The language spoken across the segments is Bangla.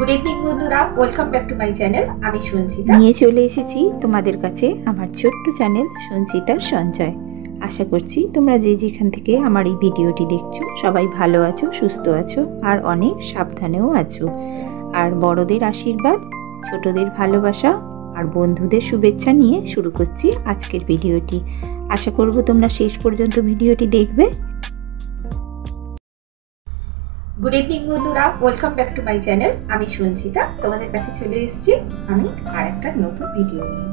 গুড ইভিনিং বন্ধুরা, welcome back to my channel. আমি সঞ্চিতা নিয়ে চলে এসেছি তোমাদের কাছে আমার ছোট্ট চ্যানেল সঞ্চিতার সঞ্চয়। আশা করছি তোমরা যে যেখান থেকে আমার এই ভিডিওটি দেখছো সবাই ভালো আছো, সুস্থ আছো আর অনেক সাবধানেও আছো। আর বড়দের আশীর্বাদ, ছোটদের ভালোবাসা আর বন্ধুদের শুভেচ্ছা নিয়ে শুরু করছি আজকের ভিডিওটি। আশা করব তোমরা শেষ পর্যন্ত ভিডিওটি দেখবে। গুড ইভিনিং বন্ধুরা, welcome back to my channel. আমি সঞ্চিতা তোমাদের কাছে চলে এসেছি আমি আর একটা নতুন ভিডিও নিয়ে।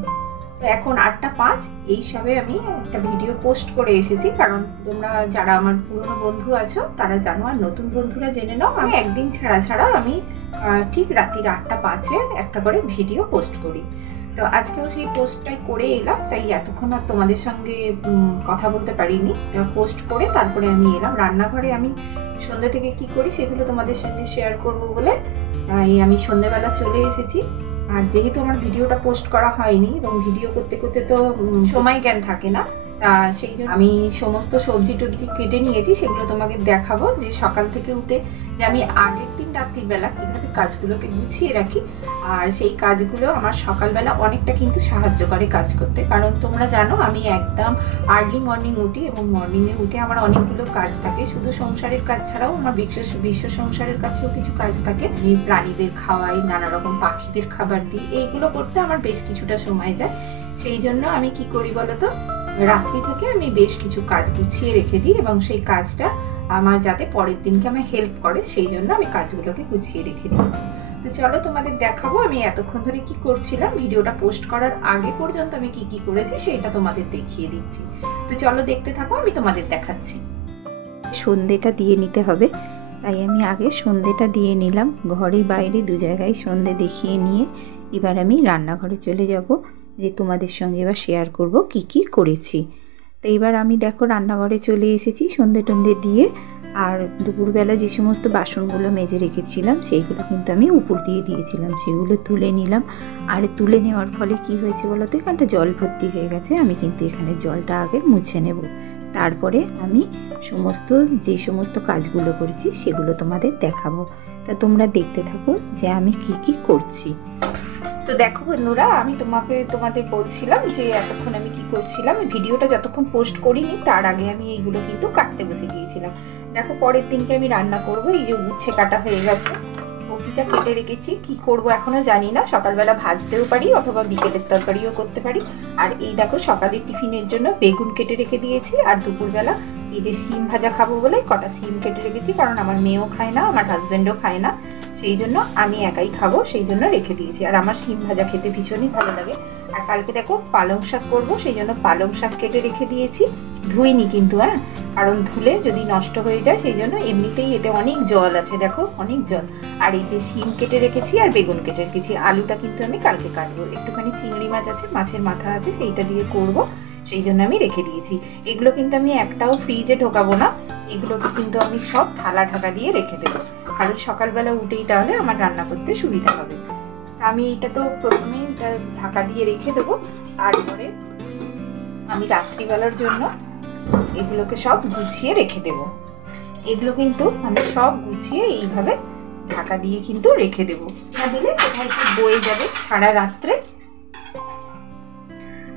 তো এখন 8টা 5 এই সবে আমি একটা ভিডিও পোস্ট করে এসেছি, কারণ তোমরা যারা আমার পুরনো বন্ধু আছো তারা জানো, আর নতুন বন্ধুরা জেনে নাও আমি একদিন ছাড়া আমি ঠিক রাত্রির 8টা 5-এ একটা করে ভিডিও পোস্ট করি। তো আজকেও সেই পোস্টটাই করে এলাম, তাই এতক্ষণ আর তোমাদের সঙ্গে কথা বলতে পারিনি। পোস্ট করে তারপরে আমি এলাম রান্নাঘরে। আমি সন্ধ্যা থেকে কি করি সেগুলো তোমাদের সঙ্গে শেয়ার করব বলে আমি সন্ধ্যেবেলা চলে এসেছি। আর যেহেতু আমার ভিডিওটা পোস্ট করা হয়নি এবং ভিডিও করতে করতে তো সময় জ্ঞান থাকে না, তা সেই জন্য আমি সমস্ত সবজি টবজি কেটে নিয়েছি, সেগুলো তোমাকে দেখাবো যে সকাল থেকে উঠে যে আমি আগের দিন রাত্রিবেলা কীভাবে কাজগুলোকে গুছিয়ে রাখি। আর সেই কাজগুলো আমার সকালবেলা অনেকটা কিন্তু সাহায্য করে কাজ করতে, কারণ তোমরা জানো আমি একদম আর্লি মর্নিং উঠি এবং মর্নিংয়ে উঠে আমার অনেকগুলো কাজ থাকে। শুধু সংসারের কাজ ছাড়াও আমার বিশ্ব সংসারের কাছেও কিছু কাজ থাকে। আমি প্রাণীদের খাওয়াই, নানা রকম পাখিদের খাবার দিই, এইগুলো করতে আমার বেশ কিছুটা সময় যায়। সেই জন্য আমি কি করি বলতো, রাত্রি থেকে আমি বেশ কিছু কাজ গুছিয়ে রেখে দিই এবং সেই কাজটা আমার যাতে পরের দিনকে আমার হেল্প করে, সেই জন্য আমি কাজগুলোকে গুছিয়ে রেখে দিয়েছি। তো চলো তোমাদের দেখাবো আমি এতক্ষণ ধরে কি করছিলাম। ভিডিওটা পোস্ট করার আগে পর্যন্ত আমি কি কি করেছি সেটা তোমাদের দেখিয়ে দিচ্ছি। তো চলো দেখতে থাকো, আমি তোমাদের দেখাচ্ছি। সন্ধ্যেটা দিয়ে নিতে হবে, তাই আমি আগে সন্ধ্যেটা দিয়ে নিলাম। ঘরে বাইরে দু জায়গায় সন্ধ্যে দেখিয়ে নিয়ে এবার আমি রান্নাঘরে চলে যাব, যে তোমাদের সঙ্গে এবার শেয়ার করব কি কি করেছি। তো এবার আমি দেখো রান্নাঘরে চলে এসেছি সন্ধ্যে টন্ধে দিয়ে। আর দুপুরবেলা যে সমস্ত বাসনগুলো মেজে রেখেছিলাম সেইগুলো কিন্তু আমি উপর দিয়ে দিয়েছিলাম, সেগুলো তুলে নিলাম। আর তুলে নেওয়ার ফলে কি হয়েছে বলো তো, এখানটা জল ভর্তি হয়ে গেছে। আমি কিন্তু এখানে জলটা আগে মুছে নেব, তারপরে আমি যে সমস্ত কাজগুলো করেছি সেগুলো তোমাদের দেখাবো। তা তোমরা দেখতে থাকো যে আমি কি কি করছি। তো দেখো বন্ধুরা, আমি তোমাদের বলছিলাম যে এতক্ষণ আমি কি করছিলাম। ভিডিওটা যতক্ষণ পোস্ট করিনি তার আগে আমি এইগুলো কিন্তু কাটতে বসে গিয়েছিলাম। দেখো পরের দিনকে আমি রান্না করব। এই যে উচ্ছে কাটা হয়ে গেছে, কপিটা কেটে রেখেছি। কি করব এখনো জানি না, সকালবেলা ভাজতেও পারি অথবা বিকেলের তরকারিও করতে পারি। আর এই দেখো সকালের টিফিনের জন্য বেগুন কেটে রেখে দিয়েছি। আর দুপুরবেলা এই যে শিম ভাজা খাবো বলে কটা শিম কেটে রেখেছি, কারণ আমার মেয়েও খায় না, আমার হাজব্যান্ডও খায় না, সেই জন্য আমি একাই খাবো, সেই জন্য রেখে দিয়েছি। আর আমার শিম ভাজা খেতে ভীষণই ভালো লাগে। আর কালকে দেখো পালং শাক করবো, সেই জন্য পালং শাক কেটে রেখে দিয়েছি। ধুইনি কিন্তু, কারণ ধুলে যদি নষ্ট হয়ে যায়, সেই জন্য এমনিতেই এতে অনেক জল আছে, দেখো অনেক জল। আর এই যে শিম কেটে রেখেছি আর বেগুন কেটে রেখেছি। আলুটা কিন্তু আমি কালকে কাটবো। একটুখানি চিংড়ি মাছ আছে, মাছের মাথা আছে, সেইটা দিয়ে করব, সেই জন্য আমি রেখে দিয়েছি। এগুলো কিন্তু আমি একটাও ফ্রিজে ঢোকাবো না, এগুলোকে কিন্তু আমি সব থালা ঢাকা দিয়ে রেখে দেবো, কারণ সকালবেলা উঠেই তাহলে আমার রান্না করতে সুবিধা হবে। আমি এটা তো প্রথমে ঢাকা দিয়ে রেখে দেবো, তারপরে আমি রাত্রিবেলার জন্য এগুলোকে সব গুছিয়ে রেখে দেব। এগুলো কিন্তু আমি সব গুছিয়ে এইভাবে ঢাকা দিয়ে কিন্তু রেখে দেবো, না দিলে কোথায় একটু বয়ে যাবে সারা রাত্রে।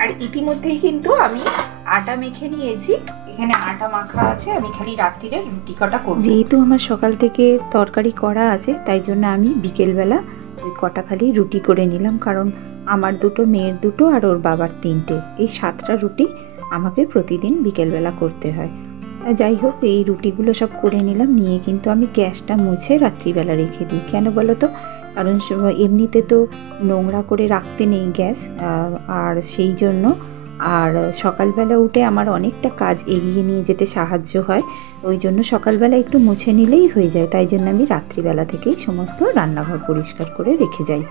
আর ইতিমধ্যেই কিন্তু আমি আটা মেখে নিয়েছি, এখানে আটা মাখা আছে। আমি খালি রাত্রিরে রুটি কটা করব। যেহেতু আমার সকাল থেকে তরকারি করা আছে, তাই জন্য আমি বিকেলবেলা ওই কটা খালি রুটি করে নিলাম, কারণ আমার দুটো, মেয়ের দুটো আর ওর বাবার 3টে, এই 7টা রুটি আমাকে প্রতিদিন বিকেলবেলা করতে হয়। যাই হোক, এই রুটিগুলো সব করে নিলাম, নিয়ে কিন্তু আমি গ্যাসটা মুছে রাত্রিবেলা রেখে দিই। কেন বলো তো, কারণ এমনিতে তো নোংরা করে রাখতে নেই গ্যাস, আর সেই জন্য আর সকালবেলা উঠে আমার অনেকটা কাজ এগিয়ে নিয়ে যেতে সাহায্য হয়, ওই জন্য সকালবেলা একটু মুছে নিলেই হয়ে যায়। তাই জন্য আমি রাত্রিবেলা থেকেই সমস্ত রান্নাঘর পরিষ্কার করে রেখে যাই।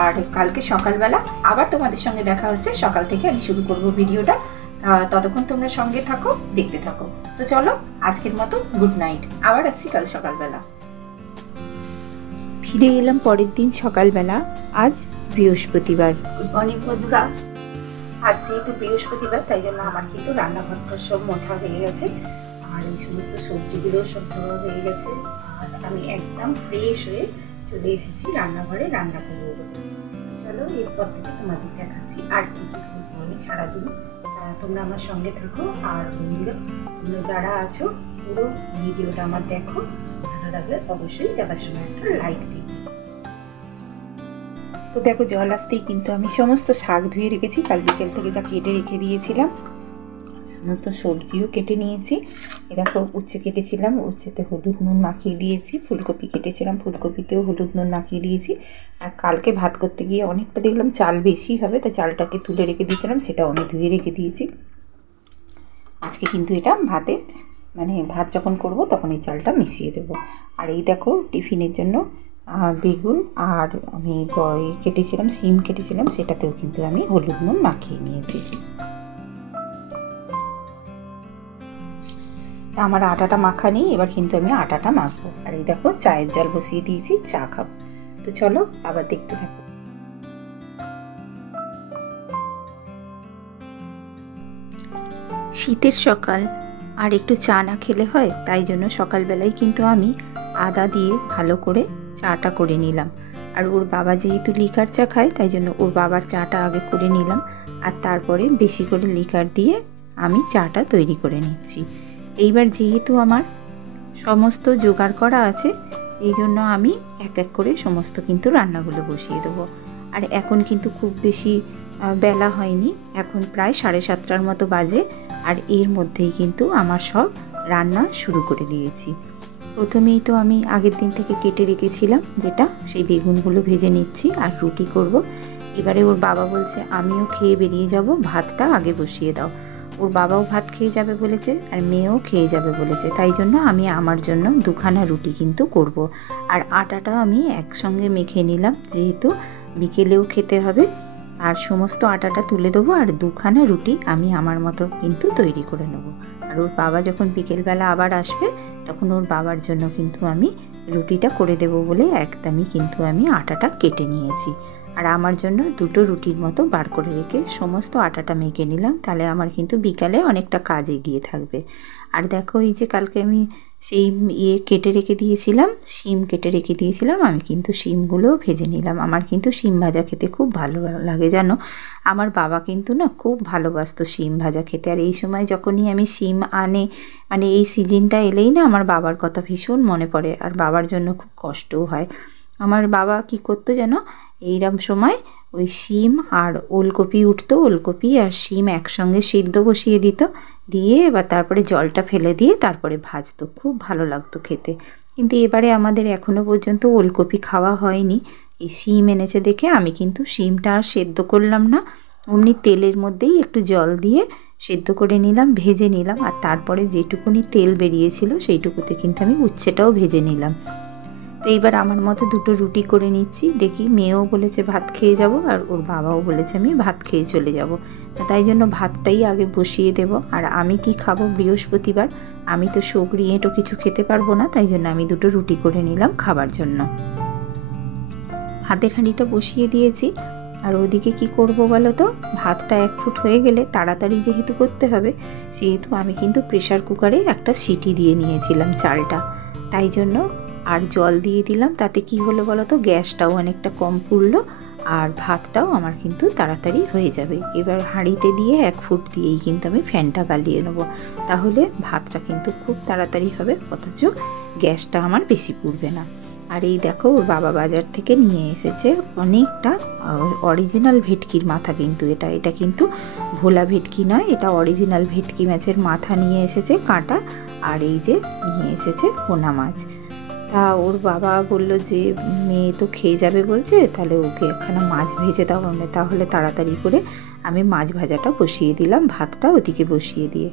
আর কালকে সকালবেলা আবার তোমাদের সঙ্গে দেখা হচ্ছে। সকাল থেকে আমি শুরু করব ভিডিওটা, ততক্ষণ তোমরা সঙ্গে থাকো, দেখতে থাকো। তো চলো আজকের মতো গুড নাইট, আবার আসছি কাল সকালবেলা। ফিরে এলাম পরের দিন সকালবেলা। আজ বৃহস্পতিবার। গুড মর্নিং বন্ধুরা। আজ যেহেতু বৃহস্পতিবার, তাই জন্য আমার কিন্তু রান্নাঘরটা সব মোছা হয়ে গেছে, আর এই সমস্ত সবজিগুলো সব ধোয়া হয়ে গেছে। আর আমি একদম ফ্রেশ হয়ে চলে এসেছি রান্নাঘরে, রান্না করবো বলে। চলো এরপর থেকে তোমাদের দেখাচ্ছি আর কি কি করবো আমি সারাদিন। তোমরা আমার সঙ্গে থাকো, আর বন্ধুরা তোমরা যারা আছো পুরো ভিডিওটা আমার দেখো। ভালো লাগলে অবশ্যই দেখার সময় একটা লাইক দিই। তো দেখো জল আসতেই কিন্তু আমি সমস্ত শাক ধুয়ে রেখেছি, কাল বিকেল থেকে যা কেটে রেখে দিয়েছিলাম। সমস্ত সবজিও কেটে নিয়েছি। দেখো উচ্ছে কেটেছিলাম, উচ্ছেতে হলুদ নুন মাখিয়ে দিয়েছি। ফুলকপি কেটেছিলাম, ফুলকপিতেও হলুদ নুন মাখিয়ে দিয়েছি। আর কালকে ভাত করতে গিয়ে অনেকটা দেখলাম চাল বেশি হবে, তো চালটাকে তুলে রেখে দিয়েছিলাম, সেটাও আমি ধুয়ে রেখে দিয়েছি। আজকে কিন্তু এটা ভাতে মানে ভাত যখন করব তখন এই চালটা মিশিয়ে দেব। আর এই দেখো টিফিনের জন্য বেগুন আর আমি কেটেছিলাম, শিম কেটেছিলাম, সেটাতেও কিন্তু আমি হলুদ নুন মাখিয়ে নিয়েছি। আমার আটাটা মাখা নেই, এবার কিন্তু আমি আটাটা মাখবো। আর এই দেখো চায়ের জল বসিয়ে দিয়েছি, চা খাবো। তো চলো আবার দেখতে থাকো। শীতের সকাল আর একটু চা না খেলে হয়, তাই জন্য সকালবেলায় কিন্তু আমি আদা দিয়ে ভালো করে চাটা করে নিলাম। আর ওর বাবা যেহেতু লিকার চা খায়, তাই জন্য ওর বাবার চাটা আগে করে নিলাম, আর তারপরে বেশি করে লিকার দিয়ে আমি চাটা তৈরি করে নিচ্ছি। এইবার যেহেতু আমার সমস্ত জোগাড় করা আছে, এই জন্য আমি এক এক করে সমস্ত কিন্তু রান্নাগুলো বসিয়ে দেবো। আর এখন কিন্তু খুব বেশি বেলা হয়নি, এখন প্রায় 7:30টার মতো বাজে। আর এর মধ্যেই কিন্তু আমার সব রান্না শুরু করে দিয়েছি। প্রথমেই তো আমি আগের দিন থেকে কেটে রেখেছিলাম যেটা, সেই বেগুনগুলো ভেজে নিচ্ছি আর রুটি করব। এবারে ওর বাবা বলছে আমিও খেয়ে বেরিয়ে যাব, ভাতটা আগে বসিয়ে দাও। ওর বাবাও ভাত খেয়ে যাবে বলেছে আর মেয়েও খেয়ে যাবে বলেছে, তাই জন্য আমি আমার জন্য 2খানা রুটি কিন্তু করব। আর আটাটা আমি একসঙ্গে মেখে নিলাম, যেহেতু বিকেলেও খেতে হবে। আর সমস্ত আটাটা তুলে দেবো, আর 2খানা রুটি আমি আমার মতো কিন্তু তৈরি করে নেব। আর ওর বাবা যখন বিকেলবেলা আবার আসবে, তখন ওর বাবার জন্য কিন্তু আমি রুটিটা করে দেব বলে একদমই কিন্তু আমি আটাটা কেটে নিয়েছি। আর আমার জন্য 2টো রুটির মতো বার করে রেখে সমস্ত আটাটা মেখে নিলাম, তাহলে আমার কিন্তু বিকালে অনেকটা কাজ এগিয়ে থাকবে। আর দেখো এই যে কালকে আমি সেই কেটে রেখে দিয়েছিলাম, শিম কেটে রেখে দিয়েছিলাম, আমি কিন্তু শিমগুলোও ভেজে নিলাম। আমার কিন্তু শিম ভাজা খেতে খুব ভালো লাগে জানো। আমার বাবা কিন্তু না খুব ভালোবাসতো শিম ভাজা খেতে। আর এই সময় যখনই আমি শিম আনে, মানে এই সিজনটা এলেই না আমার বাবার কথা ভীষণ মনে পড়ে, আর বাবার জন্য খুব কষ্টও হয়। আমার বাবা কি করতো যেন, এইরকম সময় ওই শিম আর ওলকপি উঠতো, ওলকপি আর শিম একসঙ্গে সিদ্ধ বসিয়ে দিত, দিয়ে এবার তারপরে জলটা ফেলে দিয়ে তারপরে ভাজতো, খুব ভালো লাগতো খেতে। কিন্তু এবারে আমাদের এখনও পর্যন্ত ওলকপি খাওয়া হয়নি। এই শিম এনেছে দেখে আমি কিন্তু শিমটা আর সেদ্ধ করলাম না, অমনি তেলের মধ্যেই একটু জল দিয়ে সেদ্ধ করে নিলাম, ভেজে নিলাম। আর তারপরে যেটুকুনি তেল বেরিয়েছিল সেইটুকুতে কিন্তু আমি উচ্ছেটাও ভেজে নিলাম। তো এইবার আমার মতো 2টো রুটি করে নিচ্ছি। দেখি মেয়েও বলেছে ভাত খেয়ে যাব, আর ওর বাবাও বলেছে আমি ভাত খেয়ে চলে যাব, তাই জন্য ভাতটাই আগে বসিয়ে দেব। আর আমি কি খাবো, বৃহস্পতিবার আমি তো সবরি এঁটো কিছু খেতে পারবো না, তাই জন্য আমি 2টো রুটি করে নিলাম খাবার জন্য। ভাতের হাঁড়িটা বসিয়ে দিয়েছি। আর ওদিকে কি করব বলো তো, ভাতটা 1 ফুট হয়ে গেলে তাড়াতাড়ি যেহেতু করতে হবে, সেহেতু আমি কিন্তু প্রেশার কুকারে একটা সিটি দিয়ে নিয়েছিলাম চালটা, তাই জন্য আর জল দিয়ে দিলাম। তাতে কি হলো বলো তো, গ্যাসটাও অনেকটা কম পুড়লো, আর ভাতটাও আমার কিন্তু তাড়াতাড়ি হয়ে যাবে। এবার হাঁড়িতে দিয়ে 1 ফুট দিয়েই কিন্তু আমি ফ্যানটা গালিয়ে নেব, তাহলে ভাতটা কিন্তু খুব তাড়াতাড়ি হবে, অথচ গ্যাসটা আমার বেশি পুড়বে না। আর এই দেখো ওর বাবা বাজার থেকে নিয়ে এসেছে অনেকটা অরিজিনাল ভেটকির মাথা, কিন্তু এটা কিন্তু ভোলা ভেটকি নয়, এটা অরিজিনাল ভেটকি মাছের মাথা নিয়ে এসেছে কাঁটা। আর এই যে নিয়ে এসেছে পোনা মাছ। তা ওর বাবা বলল যে মেয়ে তো খেয়ে যাবে বলছে, তাহলে ওকে একখানা মাছ ভেজে দাও, তাহলে তাড়াতাড়ি করে আমি মাছ ভাজাটা বসিয়ে দিলাম, ভাতটা ওদিকে বসিয়ে দিয়ে।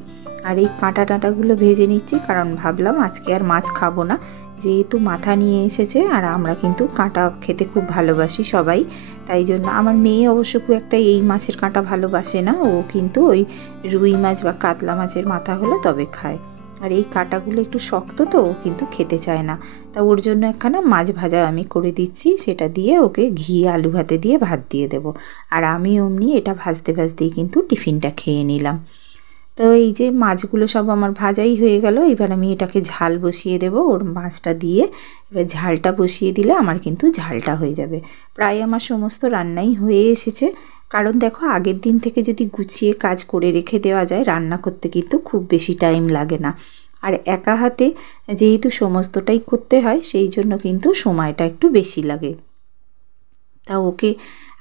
আর এই কাঁটা টাঁটাগুলো ভেজে নিচ্ছি, কারণ ভাবলাম আজকে আর মাছ খাবো না, যেহেতু মাথা নিয়ে এসেছে। আর আমরা কিন্তু কাঁটা খেতে খুব ভালোবাসি সবাই, তাই জন্য আমার মেয়ে অবশ্য খুব একটা এই মাছের কাঁটা ভালোবাসে না, ও কিন্তু ওই রুই মাছ বা কাতলা মাছের মাথা হলে তবে খায়। আর এই কাঁটাগুলো একটু শক্ত তো, ও কিন্তু খেতে চায় না, তা ওর জন্য একখানা মাছ ভাজা আমি করে দিচ্ছি, সেটা দিয়ে ওকে ঘি আলু ভাতে দিয়ে ভাত দিয়ে দেব। আর আমি অমনি এটা ভাজতে ভাজতেই কিন্তু টিফিনটা খেয়ে নিলাম। তো এই যে মাছগুলো সব আমার ভাজাই হয়ে গেল। এবার আমি এটাকে ঝাল বসিয়ে দেব ওর মাছটা দিয়ে। এবার ঝালটা বসিয়ে দিলে আমার কিন্তু ঝালটা হয়ে যাবে। প্রায় আমার সমস্ত রান্নাই হয়ে এসেছে। কারণ দেখো, আগের দিন থেকে যদি গুছিয়ে কাজ করে রেখে দেওয়া যায়, রান্না করতে কিন্তু খুব বেশি টাইম লাগে না। আর একা হাতে যেহেতু সমস্তটাই করতে হয়, সেই জন্য কিন্তু সময়টা একটু বেশি লাগে। তা ওকে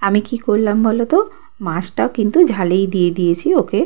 আমি কি করলাম বলো তো, মাছটাও কিন্তু ঝালেই দিয়ে দিয়েছি ওকে,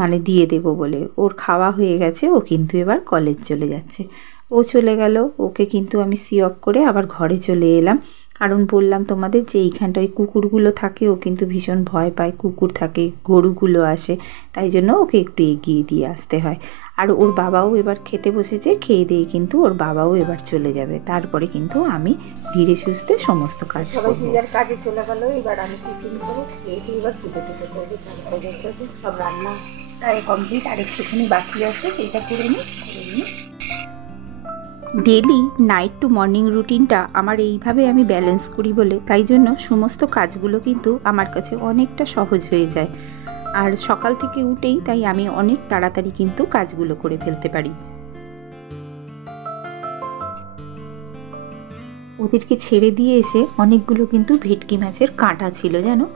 মানে দিয়ে দেব বলে। ওর খাওয়া হয়ে গেছে, ও কিন্তু এবার কলেজ চলে যাচ্ছে। ও চলে গেল, ওকে কিন্তু আমি সি অফ করে আবার ঘরে চলে এলাম। কারণ বললাম তোমাদের যে এইখানটায় কুকুরগুলো থাকে, ও কিন্তু ভীষণ ভয় পায়। কুকুর থাকে, গরুগুলো আসে, তাই জন্য ওকে একটু এগিয়ে দিয়ে আসতে হয়। আর ওর বাবাও এবার খেতে বসেছে, খেয়ে দিয়ে কিন্তু ওর বাবাও এবার চলে যাবে। তারপরে কিন্তু আমি ধীরে সুস্থে সমস্ত কাজ সবাই করব। নিজের কাজে চলে গেল। এবার আমি টিফিন করে খেয়ে দিয়ে এবার পুজো টুজো করবো, সব রান্না প্রায় কমপ্লিট। আর একটুখানি বাকি আছে, সেইটা করে নিই। ডেলি নাইট টু মর্নিং রুটিনটা আমার এইভাবে আমি ব্যালেন্স করি বলে, তাই জন্য সমস্ত কাজগুলো কিন্তু আমার কাছে অনেকটা সহজ হয়ে যায়। আর সকাল থেকে উঠেই তাই আমি অনেক তাড়াতাড়ি কিন্তু কাজগুলো করে ফেলতে পারি। ওদেরকে ছেড়ে দিয়ে এসে অনেকগুলো কিন্তু ভেটকি মাছের কাঁটা ছিল জানো,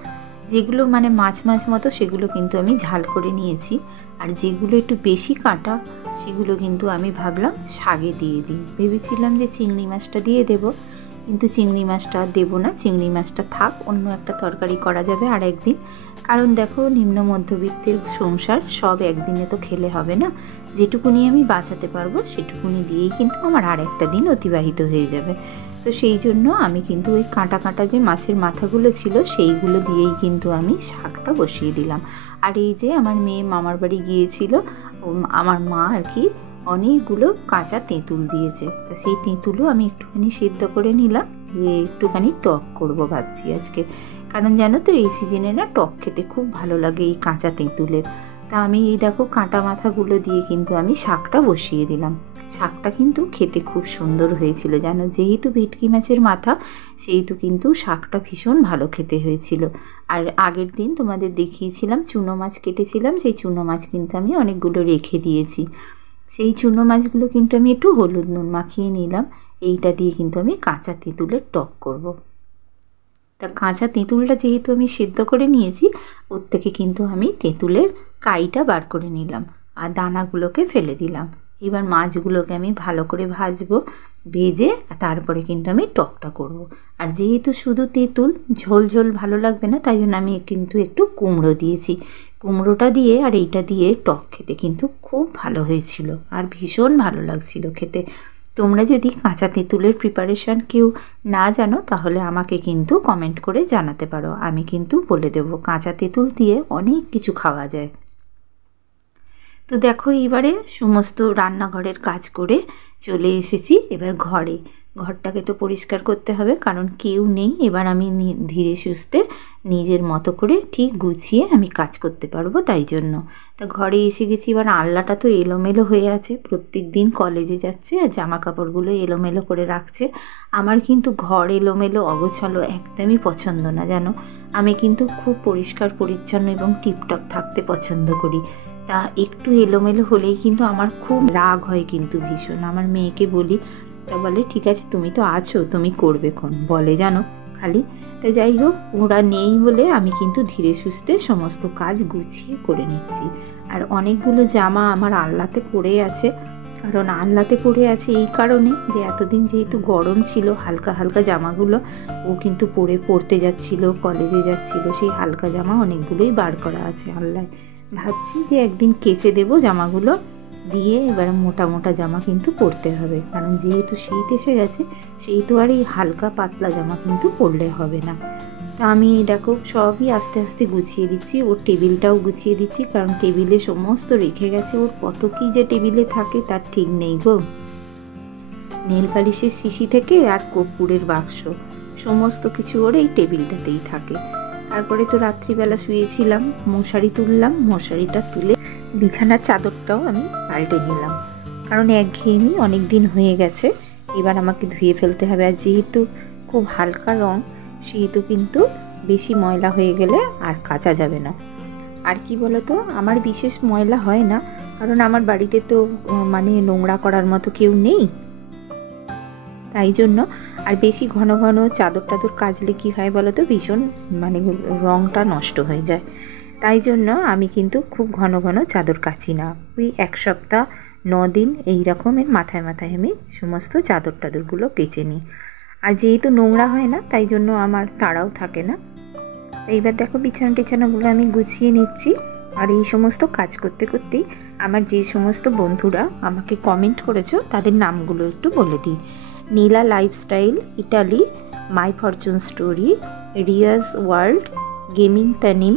যেগুলো মানে মাছ মাছ মতো, সেগুলো কিন্তু আমি ঝাল করে নিয়েছি। আর যেগুলো একটু বেশি কাঁটা, সেগুলো কিন্তু আমি ভাবলাম শাকে দিয়ে দিই। ভেবেছিলাম যে চিংড়ি মাছটা দিয়ে দেব, কিন্তু চিংড়ি মাছটা আর দেবো না। চিংড়ি মাছটা থাক, অন্য একটা তরকারি করা যাবে আর একদিন। কারণ দেখো, নিম্ন মধ্যবিত্তের সংসার, সব একদিনে তো খেলে হবে না। যেটুকুনি আমি বাঁচাতে পারবো সেটুকুনি দিয়েই কিন্তু আমার আর একটা দিন অতিবাহিত হয়ে যাবে। তো সেই জন্য আমি কিন্তু ওই কাঁটা কাঁটা যে মাছের মাথাগুলো ছিল, সেইগুলো দিয়েই কিন্তু আমি শাকটা বসিয়ে দিলাম। আর এই যে আমার মেয়ে মামার বাড়ি গিয়েছিল, আমার মা আর কি অনেকগুলো কাঁচা তেঁতুল দিয়েছে। তো সেই তেঁতুলও আমি একটুখানি সিদ্ধ করে নিলাম, দিয়ে একটুখানি টক করব ভাবছি আজকে। কারণ জানো তো, এই সিজনে না টক খেতে খুব ভালো লাগে এই কাঁচা তেঁতুলের। তা আমি এই দেখো কাঁটা মাথাগুলো দিয়ে কিন্তু আমি শাকটা বসিয়ে দিলাম। শাকটা কিন্তু খেতে খুব সুন্দর হয়েছিল জানো, যেহেতু ভেটকি মাছের মাথা, সেহেতু কিন্তু শাকটা ভীষণ ভালো খেতে হয়েছিল। আর আগের দিন তোমাদের দেখিয়েছিলাম চুনো মাছ কেটেছিলাম, সেই চুনো মাছ কিন্তু আমি অনেকগুলো রেখে দিয়েছি। সেই চুনো মাছগুলো কিন্তু আমি একটু হলুদ নুন মাখিয়ে নিলাম। এইটা দিয়ে কিন্তু আমি কাঁচা তেঁতুলের টক করব। তা কাঁচা তেঁতুলটা যেহেতু আমি সেদ্ধ করে নিয়েছি, ওর থেকে কিন্তু আমি তেঁতুলের কাইটা বার করে নিলাম আর দানাগুলোকে ফেলে দিলাম। এবার মাছগুলোকে আমি ভালো করে ভাজবো, ভেজে তারপরে কিন্তু আমি টকটা করব। আর যেহেতু শুধু তেঁতুল, ঝোল ঝোল ভালো লাগবে না, তাই জন্য আমি কিন্তু একটু কুমড়ো দিয়েছি। কুমড়োটা দিয়ে আর এইটা দিয়ে টক খেতে কিন্তু খুব ভালো হয়েছিল, আর ভীষণ ভালো লাগছিল খেতে। তোমরা যদি কাঁচা তেঁতুলের প্রিপারেশান কেউ না জানো, তাহলে আমাকে কিন্তু কমেন্ট করে জানাতে পারো, আমি কিন্তু বলে দেবো। কাঁচা তেঁতুল দিয়ে অনেক কিছু খাওয়া যায়। তো দেখো, এইবারে সমস্ত রান্নাঘরের কাজ করে চলে এসেছি এবার ঘরে। ঘরটাকে তো পরিষ্কার করতে হবে, কারণ কেউ নেই। এবার আমি ধীরে সুস্থে নিজের মতো করে ঠিক গুছিয়ে আমি কাজ করতে পারবো, তাই জন্য। তা ঘরে এসে গেছি। এবার আলনাটা তো এলোমেলো হয়ে আছে, প্রত্যেক দিন কলেজে যাচ্ছে আর জামা কাপড়গুলো এলোমেলো করে রাখছে। আমার কিন্তু ঘর এলোমেলো অগোছালো একদমই পছন্দ না জানো। আমি কিন্তু খুব পরিষ্কার পরিচ্ছন্ন এবং টিপটপ থাকতে পছন্দ করি। তা একটু এলোমেলো হলেই কিন্তু আমার খুব রাগ হয় কিন্তু ভীষণ। আমার মেয়েকে বলি, তা বলে ঠিক আছে তুমি তো আছো, তুমি করবে খন, বলে জানো খালি। তা যাই হোক, ওরা নেই বলে আমি কিন্তু ধীরে সুস্থে সমস্ত কাজ গুছিয়ে করে নিচ্ছি। আর অনেকগুলো জামা আমার আলনাতে পড়ে আছে। কারণ আলনাতে পড়ে আছে এই কারণে যে এতদিন যেহেতু গরম ছিল, হালকা হালকা জামাগুলো ও কিন্তু পরতে যাচ্ছিল, কলেজে যাচ্ছিল, সেই হালকা জামা অনেকগুলোই বার করা আছে আলনায়। ভাবছি যে একদিন কেচে দেবো জামাগুলো দিয়ে, এবার মোটা মোটা জামা কিন্তু পরতে হবে। কারণ যেহেতু শীত এসে গেছে, সেই তো আর এই হালকা পাতলা জামা কিন্তু পরলে হবে না। তা আমি দেখো সবই আস্তে আস্তে গুছিয়ে দিচ্ছি। ওর টেবিলটাও গুছিয়ে দিচ্ছি, কারণ টেবিলে সমস্ত রেখে গেছে। ওর কত কী যে টেবিলে থাকে তার ঠিক নেই গো। নেল পালিশের শিশি থেকে আর কর্পূরের বাক্স, সমস্ত কিছু ওর এই টেবিলটাতেই থাকে। তারপরে তো রাত্রিবেলা শুয়েছিলাম, মশারি তুললাম, মশারিটা তুলে বিছানার চাদরটাও আমি পাল্টে নিলাম। কারণ একঘেয়েমি অনেক দিন হয়ে গেছে, এবার আমাকে ধুয়ে ফেলতে হবে। আর যেহেতু খুব হালকা রং, সেহেতু কিন্তু বেশি ময়লা হয়ে গেলে আর কাচা যাবে না। আর কি বলো তো, আমার বিশেষ ময়লা হয় না, কারণ আমার বাড়িতে তো মানে নোংরা করার মতো কেউ নেই, তাই জন্য। আর বেশি ঘন ঘন চাদর টাদর কাচলে কী হয় বলো তো, ভীষণ মানে রঙটা নষ্ট হয়ে যায়। তাই জন্য আমি কিন্তু খুব ঘন ঘন চাদর কাচি না, ওই 1 সপ্তাহ 9 দিন এই রকমের মাথায় মাথায় আমি সমস্ত চাদর টাদরগুলো কেচে নিই। আর যেহেতু নোংরা হয় না, তাই জন্য আমার তাড়াও থাকে না। এইবার দেখো বিছানা টিছানাগুলো আমি গুছিয়ে নিচ্ছি। আর এই সমস্ত কাজ করতে করতেই আমার যে সমস্ত বন্ধুরা আমাকে কমেন্ট করেছো তাদের নামগুলো একটু বলে দিই। Nila lifestyle Italy, my fortune story, Riaz world, gaming Tanim,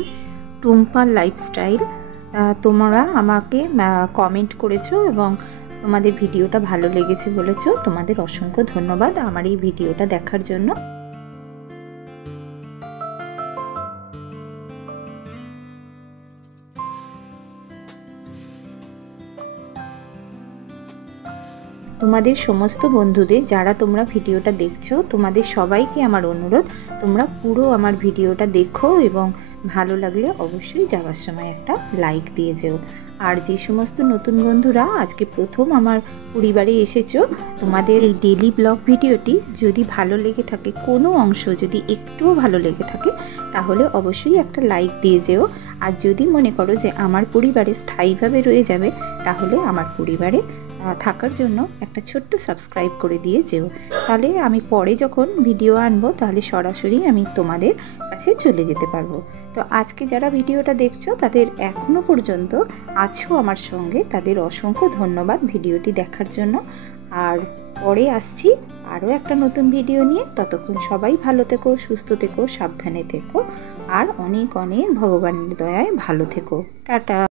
Tumpa lifestyle, তোমরা আমাকে কমেন্ট করেছো এবং তোমাদের ভিডিওটা ভালো লেগেছে বলেছো। তোমাদের অসংখ্য ধন্যবাদ আমার এই ভিডিওটা দেখার জন্য। তোমাদের সমস্ত বন্ধুদের, যারা তোমরা ভিডিওটা দেখছো, তোমাদের সবাইকে আমার অনুরোধ, তোমরা পুরো আমার ভিডিওটা দেখো এবং ভালো লাগলে অবশ্যই যাওয়ার সময় একটা লাইক দিয়ে যেও। আর যে সমস্ত নতুন বন্ধুরা আজকে প্রথম আমার পরিবারে এসেছো, তোমাদের এই ডেলি ব্লগ ভিডিওটি যদি ভালো লেগে থাকে, কোনো অংশ যদি একটুও ভালো লেগে থাকে, তাহলে অবশ্যই একটা লাইক দিয়ে যেও। আর যদি মনে করো যে আমার পরিবারে স্থায়ীভাবে রয়ে যাবে, তাহলে আমার পরিবারে থাকার জন্য একটা ছোট্ট সাবস্ক্রাইব করে দিয়ে যেও। তাহলে আমি পরে যখন ভিডিও আনবো, তাহলে সরাসরি আমি তোমাদের কাছে চলে যেতে পারবো। তো আজকে যারা ভিডিওটা দেখছো, তাদের এখনও পর্যন্ত আছো আমার সঙ্গে, তাদের অসংখ্য ধন্যবাদ ভিডিওটি দেখার জন্য। আর পরে আসছি আরও একটা নতুন ভিডিও নিয়ে। ততক্ষণ সবাই ভালো থেকো, সুস্থ থেকো, সাবধানে থেকো, আর অনেক অনেক ভগবানের দয়ায় ভালো থেকো। টাটা।